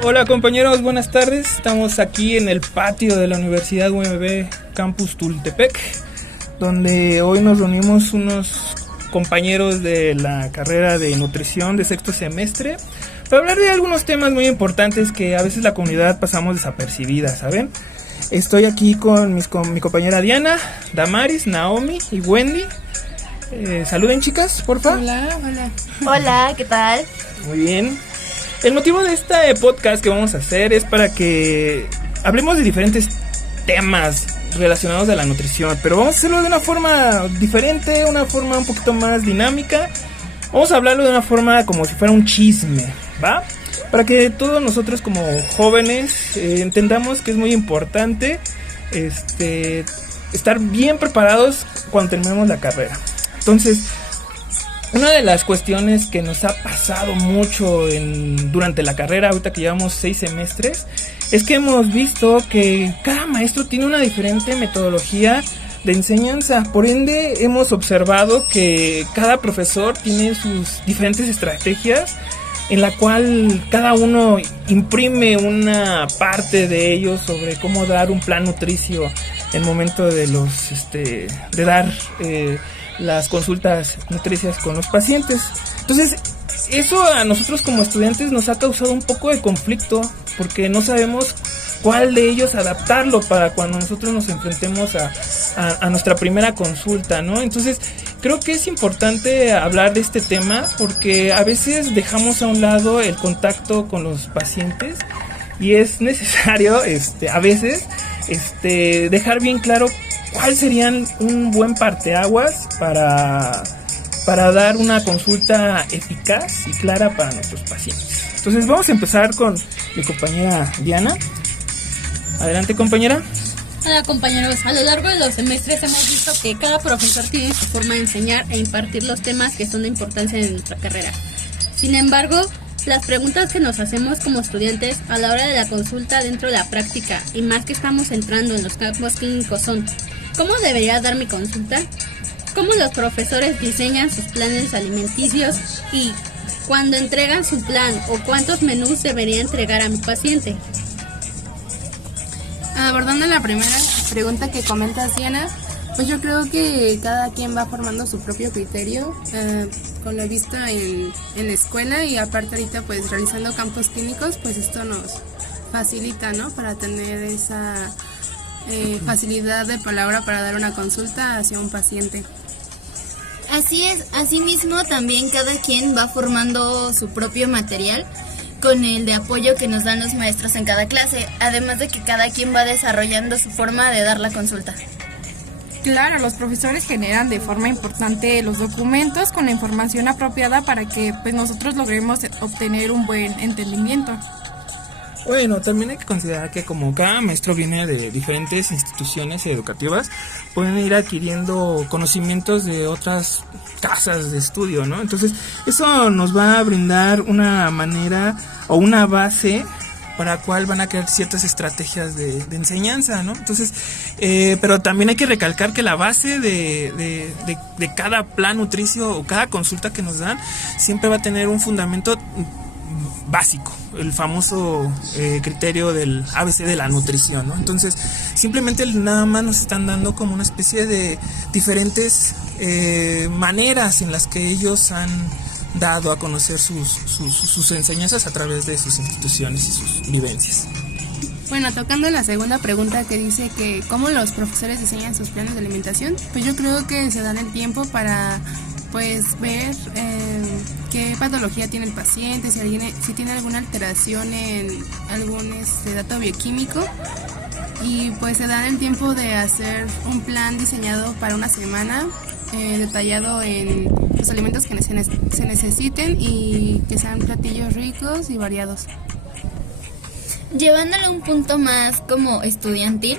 Hola compañeros, buenas tardes. Estamos aquí en el patio de la Universidad UMB Campus Tultepec, donde hoy nos reunimos unos compañeros de la carrera de nutrición de sexto semestre para hablar de algunos temas muy importantes que a veces la comunidad pasamos desapercibidas, ¿saben? Estoy aquí con mi compañera Diana, Damaris, Naomi y Wendy. Saluden, chicas, porfa. Hola. Hola, ¿qué tal? Muy bien. El motivo de este podcast que vamos a hacer es para que hablemos de diferentes temas relacionados a la nutrición, pero vamos a hacerlo de una forma diferente, una forma un poquito más dinámica. Vamos a hablarlo de una forma como si fuera un chisme, ¿va? Para que todos nosotros como jóvenes entendamos que es muy importante estar bien preparados cuando terminemos la carrera. Entonces, una de las cuestiones que nos ha pasado mucho durante la carrera, ahorita que llevamos 6 semestres, es que hemos visto que cada maestro tiene una diferente metodología de enseñanza. Por ende, hemos observado que cada profesor tiene sus diferentes estrategias en la cual cada uno imprime una parte de ellos sobre cómo dar un plan nutricio en el momento de dar las consultas nutricias con los pacientes. Entonces, eso a nosotros como estudiantes nos ha causado un poco de conflicto, porque no sabemos cuál de ellos adaptarlo para cuando nosotros nos enfrentemos a nuestra primera consulta, ¿no? Entonces, creo que es importante hablar de este tema porque a veces dejamos a un lado el contacto con los pacientes y es necesario a veces dejar bien claro cuál serían un buen parteaguas para dar una consulta eficaz y clara para nuestros pacientes. Entonces vamos a empezar con mi compañera Diana. Adelante, compañera. Hola, compañeros. A lo largo de los semestres hemos visto que cada profesor tiene su forma de enseñar e impartir los temas que son de importancia en nuestra carrera. Sin embargo, las preguntas que nos hacemos como estudiantes a la hora de la consulta dentro de la práctica, y más que estamos entrando en los campos clínicos, son: ¿cómo debería dar mi consulta? ¿Cómo los profesores diseñan sus planes alimenticios? Y cuando entregan su plan, ¿o cuántos menús debería entregar a mi paciente? Abordando la primera pregunta que comentas, Diana, pues yo creo que cada quien va formando su propio criterio con lo visto en la escuela, y aparte ahorita pues realizando campos clínicos, pues esto nos facilita, ¿no? Para tener esa facilidad de palabra para dar una consulta hacia un paciente. Así es, asimismo también cada quien va formando su propio material con el de apoyo que nos dan los maestros en cada clase, además de que cada quien va desarrollando su forma de dar la consulta. Claro, los profesores generan de forma importante los documentos con la información apropiada para que pues nosotros logremos obtener un buen entendimiento. Bueno, también hay que considerar que como cada maestro viene de diferentes instituciones educativas, pueden ir adquiriendo conocimientos de otras casas de estudio, ¿no? Entonces, eso nos va a brindar una manera o una base para la cual van a crear ciertas estrategias de enseñanza, ¿no? Entonces, pero también hay que recalcar que la base de cada plan nutricio o cada consulta que nos dan siempre va a tener un fundamento básico, el famoso criterio del ABC de la nutrición, ¿no? Entonces, simplemente nada más nos están dando como una especie de diferentes maneras en las que ellos han dado a conocer sus enseñanzas a través de sus instituciones y sus vivencias. Bueno, tocando la segunda pregunta que dice que cómo los profesores diseñan sus planes de alimentación, pues yo creo que se dan el tiempo para pues ver qué patología tiene el paciente, si tiene alguna alteración en algún dato bioquímico, y pues se dan el tiempo de hacer un plan diseñado para una semana, detallado en los alimentos que se necesiten y que sean platillos ricos y variados. Llevándolo a un punto más como estudiantil,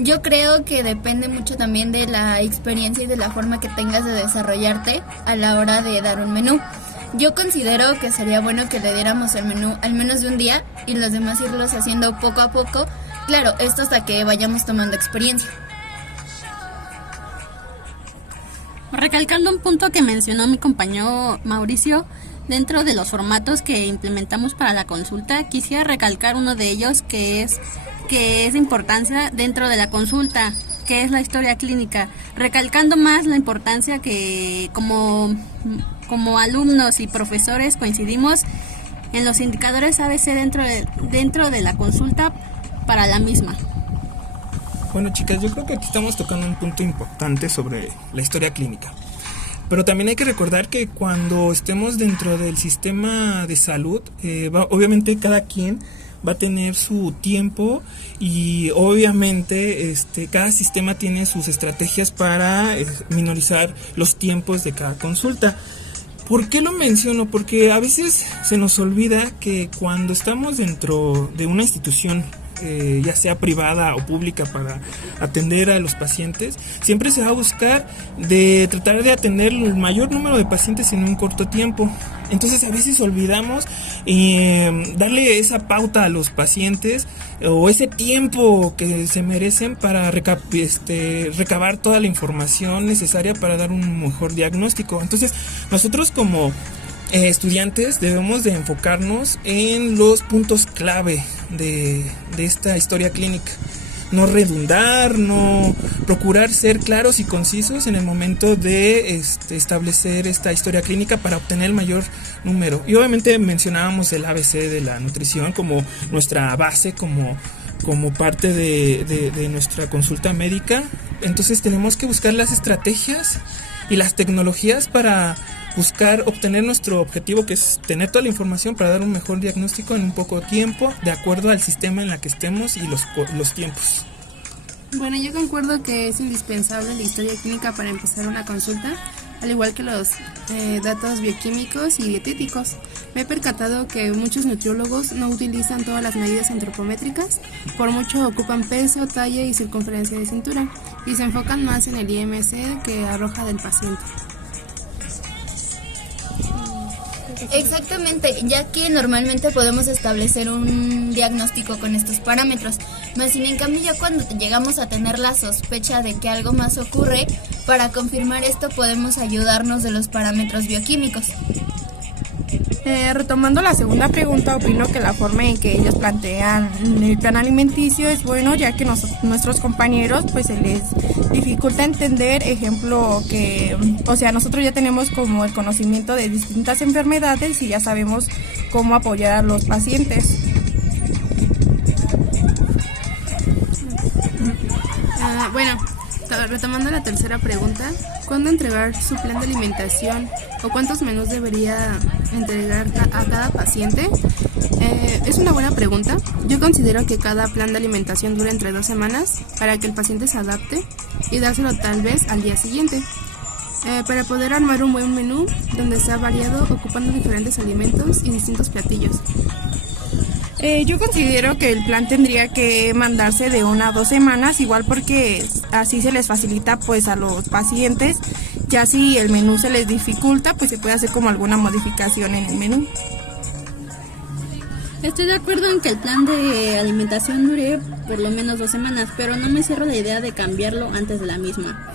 yo creo que depende mucho también de la experiencia y de la forma que tengas de desarrollarte a la hora de dar un menú. Yo considero que sería bueno que le diéramos el menú al menos de un día y los demás irlos haciendo poco a poco. Claro, esto hasta que vayamos tomando experiencia. Recalcando un punto que mencionó mi compañero Mauricio, Dentro de los formatos que implementamos para la consulta, quisiera recalcar uno de ellos que es de importancia dentro de la consulta, que es la historia clínica, recalcando más la importancia que como alumnos y profesores coincidimos en los indicadores ABC dentro de la consulta para la misma. Bueno, chicas, yo creo que aquí estamos tocando un punto importante sobre la historia clínica. Pero también hay que recordar que cuando estemos dentro del sistema de salud, obviamente cada quien va a tener su tiempo y obviamente cada sistema tiene sus estrategias para minorizar los tiempos de cada consulta. ¿Por qué lo menciono? Porque a veces se nos olvida que cuando estamos dentro de una institución, ya sea privada o pública, para atender a los pacientes, siempre se va a buscar de tratar de atender el mayor número de pacientes en un corto tiempo. Entonces a veces olvidamos darle esa pauta a los pacientes o ese tiempo que se merecen para recabar toda la información necesaria para dar un mejor diagnóstico. Entonces nosotros como estudiantes debemos de enfocarnos en los puntos clave de esta historia clínica, no redundar, no procurar ser claros y concisos en el momento de establecer esta historia clínica para obtener el mayor número. Y obviamente mencionábamos el ABC de la nutrición como nuestra base, como parte de nuestra consulta médica. Entonces tenemos que buscar las estrategias y las tecnologías para buscar obtener nuestro objetivo, que es tener toda la información para dar un mejor diagnóstico en un poco tiempo, de acuerdo al sistema en la que estemos y los tiempos. Bueno, yo concuerdo que es indispensable la historia clínica para empezar una consulta, al igual que los datos bioquímicos y dietéticos. Me he percatado que muchos nutriólogos no utilizan todas las medidas antropométricas, por mucho ocupan peso, talla y circunferencia de cintura, y se enfocan más en el IMC que arroja del paciente. Exactamente, ya que normalmente podemos establecer un diagnóstico con estos parámetros, más sin en cambio ya cuando llegamos a tener la sospecha de que algo más ocurre, para confirmar esto podemos ayudarnos de los parámetros bioquímicos. Retomando la segunda pregunta, opino que la forma en que ellos plantean el plan alimenticio es bueno, ya que nuestros compañeros pues se les dificulta entender, ejemplo que, nosotros ya tenemos como el conocimiento de distintas enfermedades y ya sabemos cómo apoyar a los pacientes. Retomando la tercera pregunta, ¿cuándo entregar su plan de alimentación o cuántos menús debería entregar a cada paciente? Es una buena pregunta. Yo considero que cada plan de alimentación dura entre 2 semanas para que el paciente se adapte y dárselo tal vez al día siguiente. Para poder armar un buen menú donde sea variado, ocupando diferentes alimentos y distintos platillos. Yo considero que el plan tendría que mandarse de 1 a 2 semanas, igual porque así se les facilita pues a los pacientes. Ya si el menú se les dificulta, pues se puede hacer como alguna modificación en el menú. Estoy de acuerdo en que el plan de alimentación dure por lo menos 2 semanas, pero no me cierro la idea de cambiarlo antes de la misma.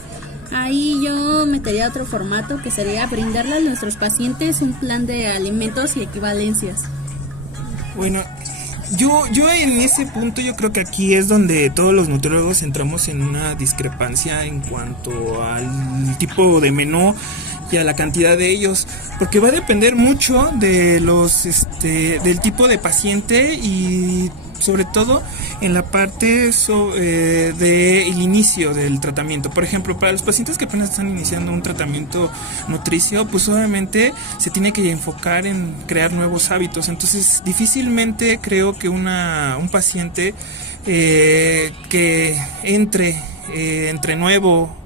Ahí yo metería otro formato, que sería brindarle a nuestros pacientes un plan de alimentos y equivalencias. Bueno, yo en ese punto yo creo que aquí es donde todos los nutriólogos entramos en una discrepancia en cuanto al tipo de menú y a la cantidad de ellos, porque va a depender mucho de del tipo de paciente y sobre todo en la parte del inicio del tratamiento. Por ejemplo, para los pacientes que apenas están iniciando un tratamiento nutricio, pues obviamente se tiene que enfocar en crear nuevos hábitos. Entonces difícilmente creo que un paciente que entre nuevo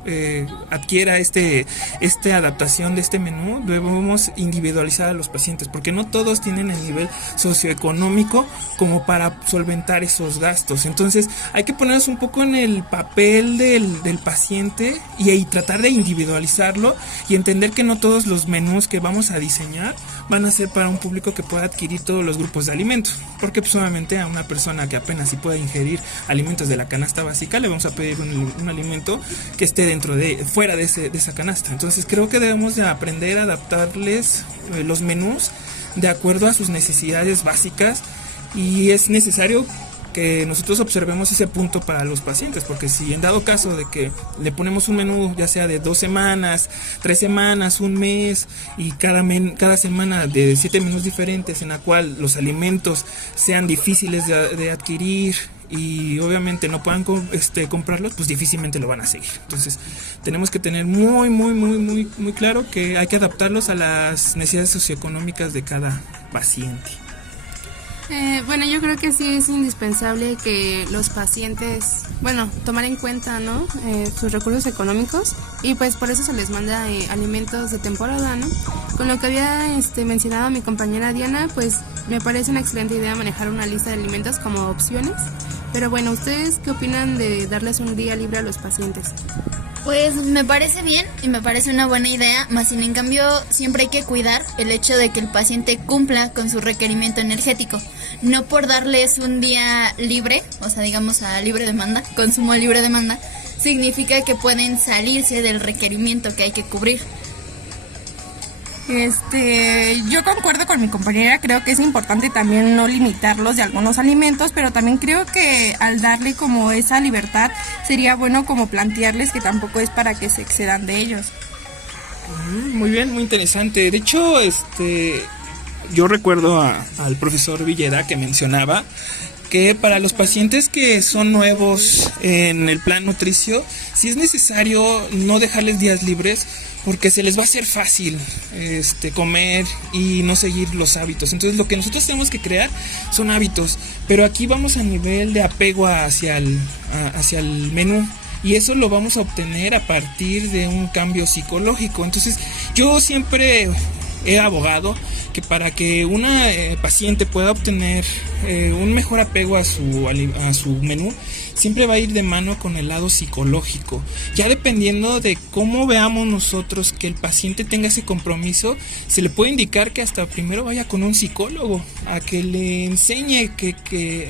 adquiera esta adaptación de este menú. Debemos individualizar a los pacientes, porque no todos tienen el nivel socioeconómico como para solventar esos gastos. Entonces hay que ponernos un poco en el papel del paciente y tratar de individualizarlo y entender que no todos los menús que vamos a diseñar van a ser para un público que pueda adquirir todos los grupos de alimentos, porque pues obviamente a una persona que apenas si pueda ingerir alimentos de la canasta básica le vamos a pedir un alimento que esté fuera de esa canasta. Entonces creo que debemos de aprender a adaptarles los menús de acuerdo a sus necesidades básicas, y es necesario que nosotros observemos ese punto para los pacientes, porque si en dado caso de que le ponemos un menú ya sea de 2 semanas, 3 semanas, un mes, y cada semana de 7 menús diferentes en la cual los alimentos sean difíciles de adquirir y obviamente no puedan comprarlos, pues difícilmente lo van a seguir. Entonces tenemos que tener muy claro que hay que adaptarlos a las necesidades socioeconómicas de cada paciente. Bueno, yo creo que sí es indispensable que los pacientes, tomar en cuenta, ¿no? Sus recursos económicos, y pues por eso se les manda alimentos de temporada, ¿no? Con lo que había mencionado mi compañera Diana, pues me parece una excelente idea manejar una lista de alimentos como opciones. Pero bueno, ¿ustedes qué opinan de darles un día libre a los pacientes? Pues me parece bien y me parece una buena idea, más sin en cambio siempre hay que cuidar el hecho de que el paciente cumpla con su requerimiento energético. No por darles un día libre, o sea, digamos a libre demanda, consumo a libre demanda, significa que pueden salirse del requerimiento que hay que cubrir. Yo concuerdo con mi compañera, creo que es importante también no limitarlos de algunos alimentos, pero también creo que al darle como esa libertad sería bueno como plantearles que tampoco es para que se excedan de ellos. Muy bien, muy interesante. De hecho, yo recuerdo al profesor Villeda que mencionaba que para los pacientes que son nuevos en el plan nutricio, sí es necesario no dejarles días libres, porque se les va a hacer fácil comer y no seguir los hábitos. Entonces lo que nosotros tenemos que crear son hábitos, pero aquí vamos a nivel de apego hacia el menú, y eso lo vamos a obtener a partir de un cambio psicológico. Entonces yo siempre he abogado que para que una paciente pueda obtener un mejor apego a su menú, siempre va a ir de mano con el lado psicológico. Ya dependiendo de cómo veamos nosotros que el paciente tenga ese compromiso, se le puede indicar que hasta primero vaya con un psicólogo a que le enseñe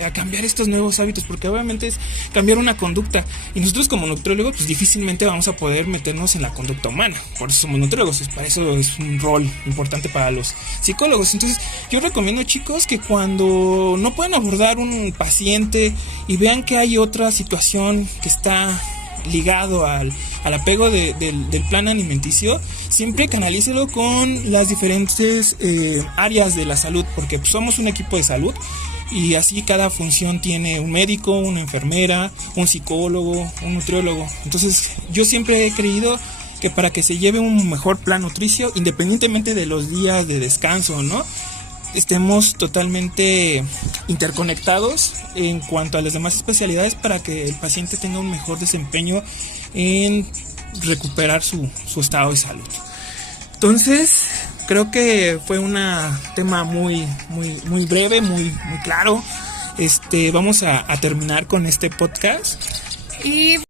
a cambiar estos nuevos hábitos, porque obviamente es cambiar una conducta, y nosotros como nutriólogos pues difícilmente vamos a poder meternos en la conducta humana. Por eso somos nutriólogos, para eso es un rol importante para los psicólogos. Entonces yo recomiendo, chicos, que cuando no pueden abordar un paciente y vean que hay otra situación que está ligado al apego del plan alimenticio, siempre canalícelo con las diferentes áreas de la salud, porque pues, somos un equipo de salud, y así cada función tiene un médico, una enfermera, un psicólogo, un nutriólogo. Entonces yo siempre he creído que para que se lleve un mejor plan nutricio, independientemente de los días de descanso, ¿no?, estemos totalmente interconectados en cuanto a las demás especialidades, para que el paciente tenga un mejor desempeño en recuperar su estado de salud. Entonces creo que fue un tema muy breve, muy claro. Vamos a terminar con este podcast. Y